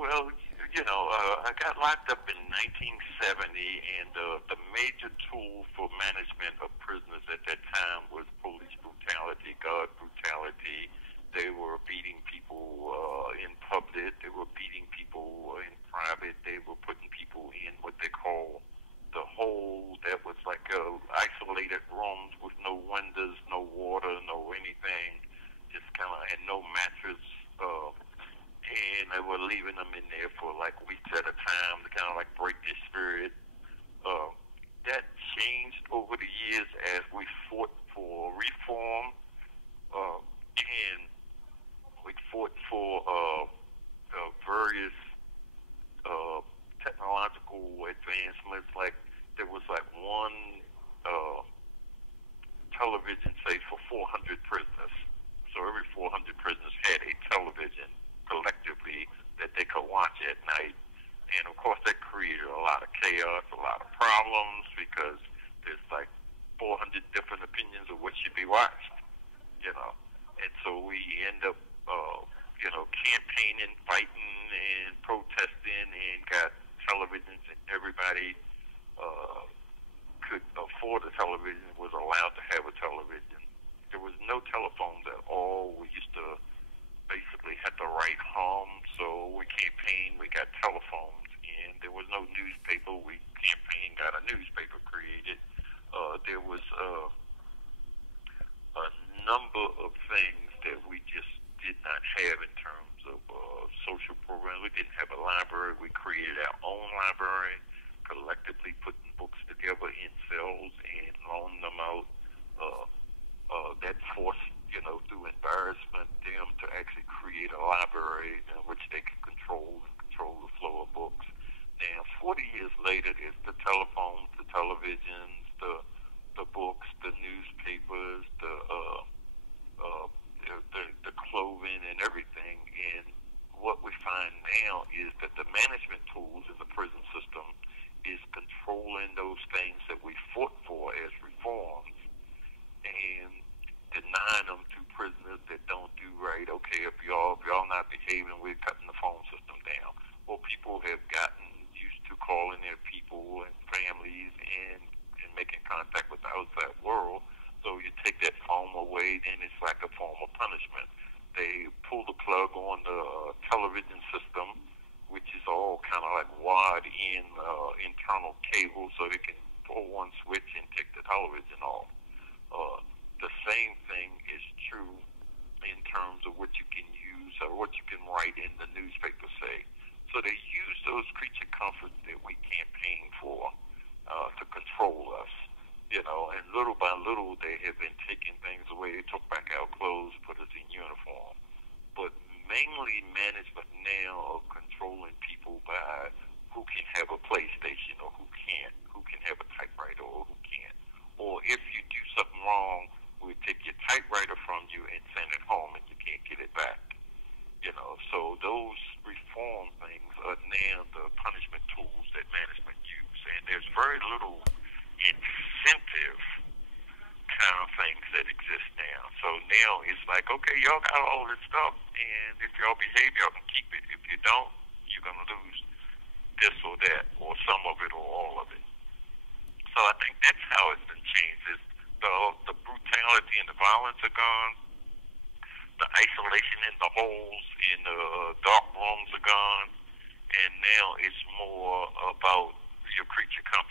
Well, I got locked up in 1970, and the major tool for management of prisoners at that time was police brutality, guard brutality. They were beating people in public. They were beating people in private. They were putting people in what they call the hole. That was like isolated rooms with no windows, no water, no anything, just kind of, and no mattress. And they were leaving them in there for like weeks at a time to kind of like break their spirit. Uh, that changed over the years as we fought for reform, and we fought for various uh, technological advancements. Like there was like one uh, television, say, for 400 prisoners. So every 400 prisoners had a television collectively that they could watch at night. And of course, that created a lot of chaos, a lot of problems, because there's like 400 different opinions of what should be watched, you know. And so we end up, campaigning, fighting, and protesting, and got televisions, and everybody could afford a television, was allowed to have a television. There was no telephones at all. We used to basically had to write home, so we campaigned, we got telephones, and there was no newspaper. We campaigned, got a newspaper created. There was a number of things that we just did not have in terms of social programs. We didn't have a library. We created our own library, collectively putting books together in cells and loaning them out. That forced, through embarrassment, them to actually create a library in which they could control the flow of books. Now, 40 years later, there's the telephones, the televisions, the books, the newspapers, the clothing, and everything. And what we find now is that the management tools in the prison system is controlling those things that we fought for as reforms, and denying them to prisoners that don't do right. Okay, if y'all not behaving, we're cutting the phone system down. Well, people have gotten used to calling their people and families and making contact with the outside world. So you take that phone away, then it's like a form of punishment. They pull the plug on the television system, which is all kind of like wired in internal cable, so they can pull one switch and take the television off. The same thing is true in terms of what you can use or what you can write in the newspaper, say. So they use those creature comforts that we campaign for to control us, and little by little they have been taking things away. They took back our clothes, put us in uniform. But mainly management now of controlling people by who can have a PlayStation or who can't, who can have a typewriter or who can't. Or if you do something wrong, we take your typewriter from you and send it home, and you can't get it back. So those reform things are now the punishment tools that management use, and there's very little incentive kind of things that exist now. So now it's like, okay, y'all got all this stuff, and if y'all behave, y'all can keep it. If you don't, you're gonna lose this or that, or some of it, or all of it. So I think that's how it's been changed. Is the brutality and the violence are gone. The isolation in the holes in the dark rooms are gone. And now it's more about your creature comforts